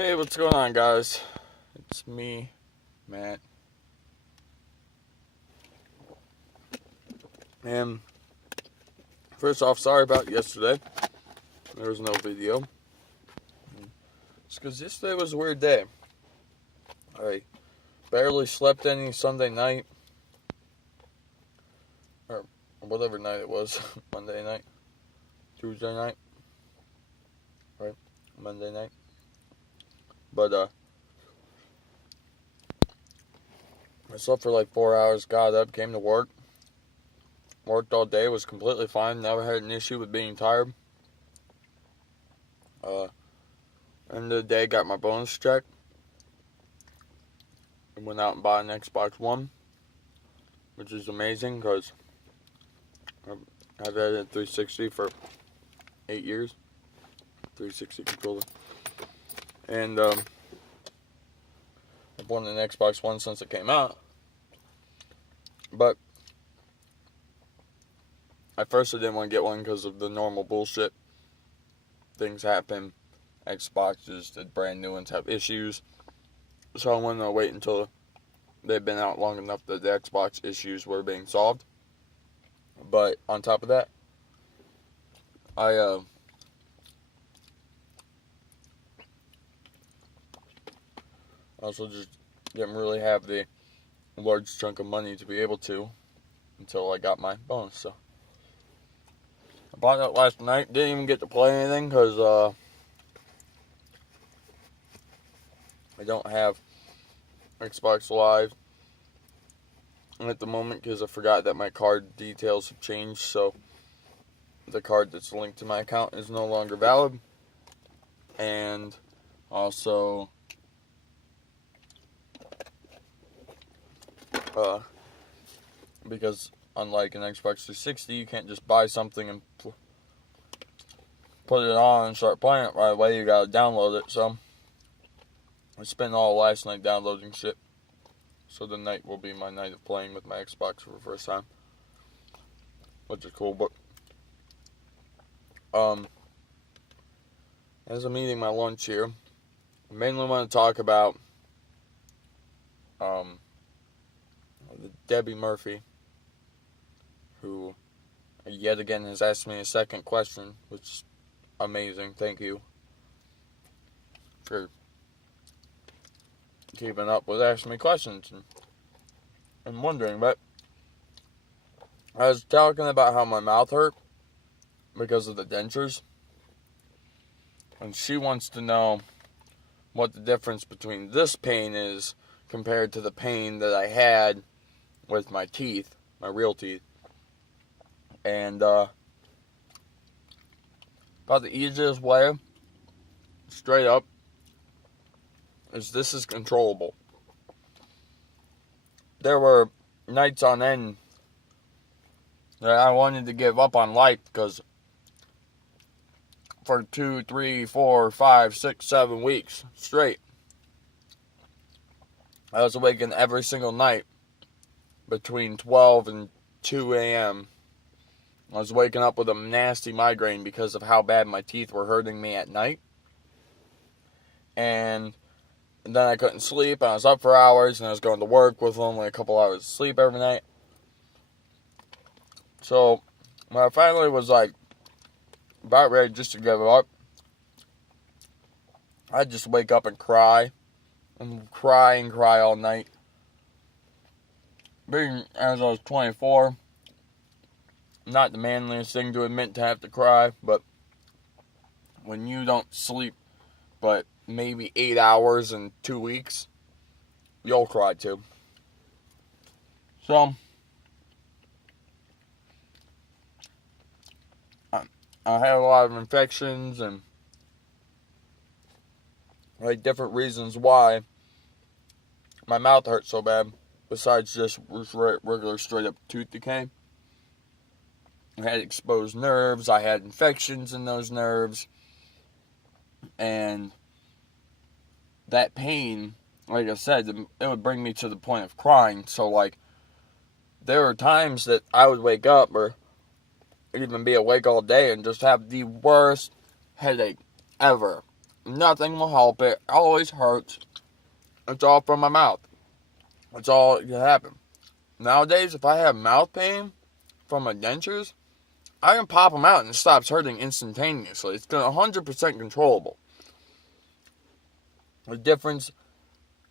Hey, what's going on, guys? It's me, Matt. And first off, sorry about yesterday. There was no video. It's because yesterday was a weird day. I barely slept any Sunday night. Or whatever night it was. Monday night. Tuesday night. Right? Monday night. But, I slept for like 4 hours, got up, came to work. Worked all day, was completely fine, never had an issue with being tired. End of the day, got my bonus check. And went out and bought an Xbox One. Which is amazing, because I've had a 360 for 8 years. 360 controller. And, I've wanted an Xbox One since it came out. But at first I didn't want to get one because of the normal bullshit. Things happen. Xboxes, the brand new ones, have issues. So I wanted to wait until they'd been out long enough that the Xbox issues were being solved. But on top of that, I also just didn't really have the large chunk of money to be able to until I got my bonus. So I bought it last night. Didn't even get to play anything because I don't have Xbox Live at the moment because I forgot that my card details have changed. So the card that's linked to my account is no longer valid. And also because unlike an Xbox 360, you can't just buy something and put it on and start playing it right away. You gotta download it. So I spent all last night downloading shit. So the night will be my night of playing with my Xbox for the first time, which is cool. But as I'm eating my lunch here, I mainly want to talk about Debbie Murphy, who yet again has asked me a second question, which is amazing. Thank you for keeping up with asking me questions and wondering. But I was talking about how my mouth hurt because of the dentures, and she wants to know what the difference between this pain is compared to the pain that I had with my teeth, my real teeth. And about the easiest way, straight up, is this is controllable. There were nights on end that I wanted to give up on life because for 2, 3, 4, 5, 6, 7 weeks straight, I was awakened every single night between 12 and 2 a.m. I was waking up with a nasty migraine because of how bad my teeth were hurting me at night. And then I couldn't sleep, and I was up for hours, and I was going to work with only a couple hours of sleep every night. So when I finally was like about ready just to give up, I'd just wake up and cry all night. Being as I was 24, not the manliest thing to admit to have to cry, but when you don't sleep but maybe 8 hours in 2 weeks, you'll cry too. So I had a lot of infections and like different reasons why my mouth hurt so bad, besides just regular straight up tooth decay. I had exposed nerves, I had infections in those nerves, and that pain, like I said, it would bring me to the point of crying. So like, there were times that I would wake up or even be awake all day and just have the worst headache ever. Nothing will help it. Always hurts. It's all from my mouth. That's all that can happen. Nowadays, if I have mouth pain from my dentures, I can pop them out and it stops hurting instantaneously. It's 100% controllable. The difference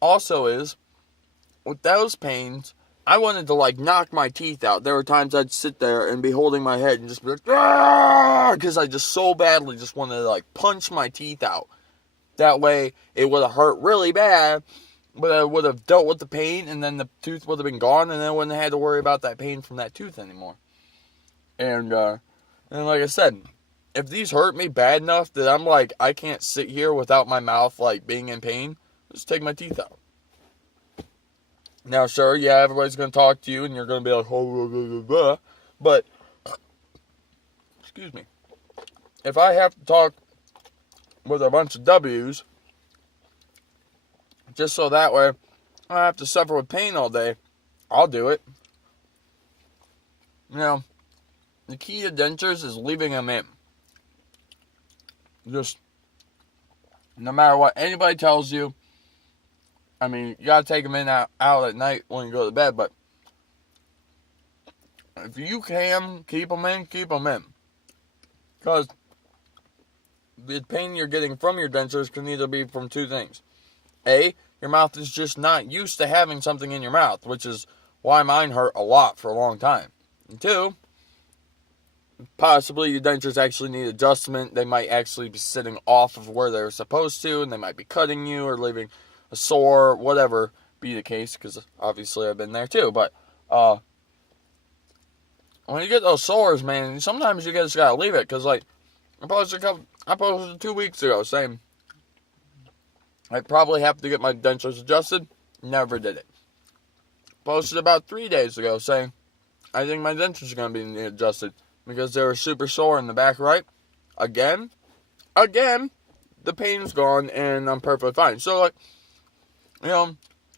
also is, with those pains, I wanted to knock my teeth out. There were times I'd sit there and be holding my head and just be like, ah, because I just so badly just wanted to punch my teeth out. That way, it would have hurt really bad, but I would have dealt with the pain, and then the tooth would have been gone, and I wouldn't have had to worry about that pain from that tooth anymore. And like I said, if these hurt me bad enough that I'm I can't sit here without my mouth being in pain, just take my teeth out. Now, sure, yeah, everybody's going to talk to you, and you're going to be like, oh, blah, blah, blah, blah. But, excuse me, if I have to talk with a bunch of W's, just so that way I don't have to suffer with pain all day, I'll do it. The key to dentures is leaving them in. Just, no matter what anybody tells you, you gotta take them in out at night when you go to bed, but if you can keep them in, keep them in. Because the pain you're getting from your dentures can either be from two things. A, your mouth is just not used to having something in your mouth, which is why mine hurt a lot for a long time. And two, possibly your dentures actually need adjustment. They might actually be sitting off of where they're supposed to, and they might be cutting you or leaving a sore, whatever be the case, because obviously I've been there too. But when you get those sores, man, sometimes you just gotta leave it, because I posted 2 weeks ago saying I probably have to get my dentures adjusted. Never did it. Posted about 3 days ago saying I think my dentures are going to be adjusted because they were super sore in the back right. Again, the pain's gone and I'm perfectly fine. So,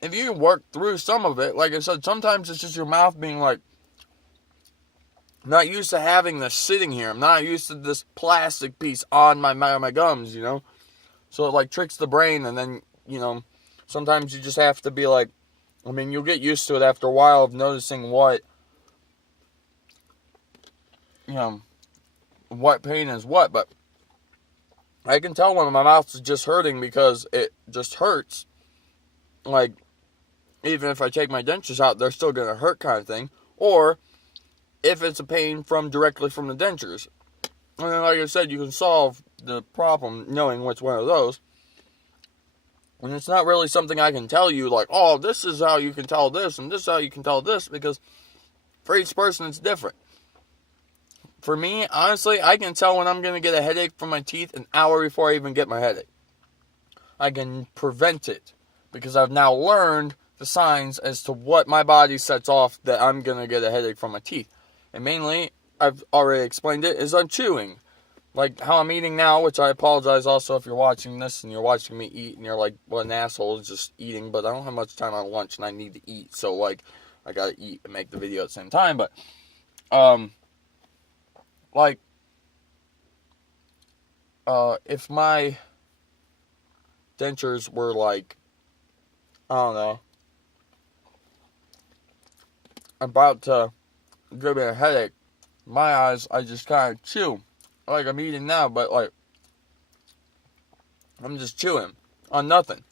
if you can work through some of it, like I said, sometimes it's just your mouth being not used to having this sitting here. I'm not used to this plastic piece on my gums, So it tricks the brain, and then, sometimes you just have to be you'll get used to it after a while of noticing what pain is what, but I can tell when my mouth is just hurting because it just hurts. Even if I take my dentures out, they're still going to hurt kind of thing. Or if it's a pain directly from the dentures. And then, like I said, you can solve the problem knowing which one of those. And it's not really something I can tell you, oh, this is how you can tell this, and this is how you can tell this, because for each person it's different. For me, honestly, I can tell when I'm going to get a headache from my teeth an hour before I even get my headache. I can prevent it, because I've now learned the signs as to what my body sets off that I'm going to get a headache from my teeth. And mainly, I've already explained it, is on chewing. Like how I'm eating now, which I apologize also if you're watching this and you're watching me eat and you're like, what an asshole is just eating, but I don't have much time on lunch and I need to eat, so I gotta eat and make the video at the same time, but, if my dentures were I don't know, about to give me a headache, my eyes, I just kind of chew. I'm eating now, but I'm just chewing on nothing.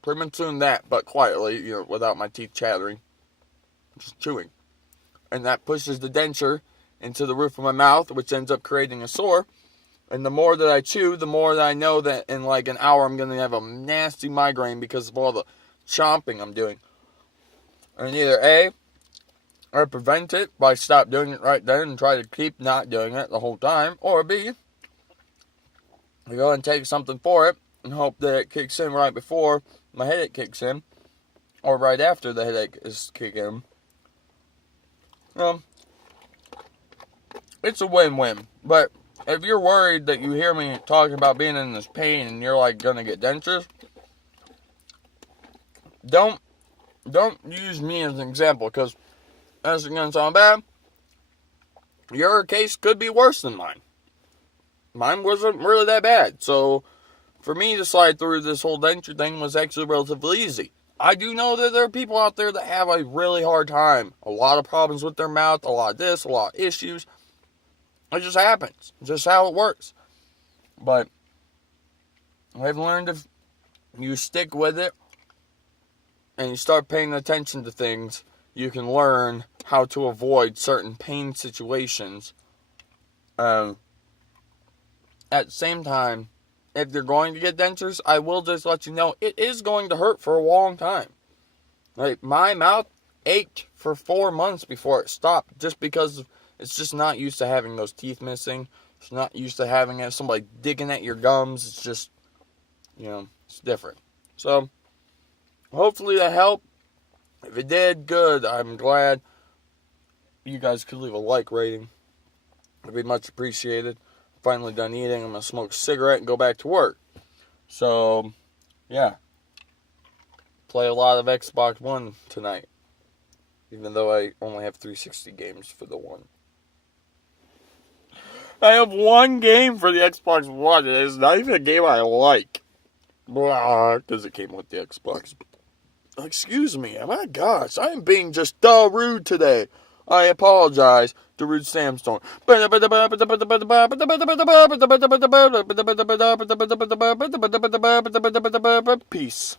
Pretty much doing that, but quietly, without my teeth chattering. Just chewing. And that pushes the denture into the roof of my mouth, which ends up creating a sore. And the more that I chew, the more that I know that in an hour I'm going to have a nasty migraine because of all the chomping I'm doing. And either A, or prevent it by stop doing it right then and try to keep not doing it the whole time. Or B, I go and take something for it and hope that it kicks in right before my headache kicks in. Or right after the headache is kicking in. It's a win-win. But if you're worried that you hear me talking about being in this pain and you're going to get dentures, don't use me as an example, because that's going to sound bad. Your case could be worse than mine. Mine wasn't really that bad. So, for me to slide through this whole denture thing was actually relatively easy. I do know that there are people out there that have a really hard time. A lot of problems with their mouth, a lot of this, a lot of issues. It just happens. It's just how it works. But I've learned if you stick with it and you start paying attention to things, you can learn how to avoid certain pain situations. At the same time, if you're going to get dentures, I will just let you know it is going to hurt for a long time. Like, my mouth ached for 4 months before it stopped, just because it's just not used to having those teeth missing. It's not used to having somebody digging at your gums. It's just, it's different. So, hopefully that helped. If it did, good. I'm glad. You guys could leave a like rating. It'd be much appreciated. I'm finally done eating. I'm going to smoke a cigarette and go back to work. So, yeah. Play a lot of Xbox One tonight. Even though I only have 360 games for the one. I have one game for the Xbox One, and it's not even a game I like. Because it came with the Xbox. Excuse me, my gosh, I am being just rude today. I apologize to Rude Samstone. Peace.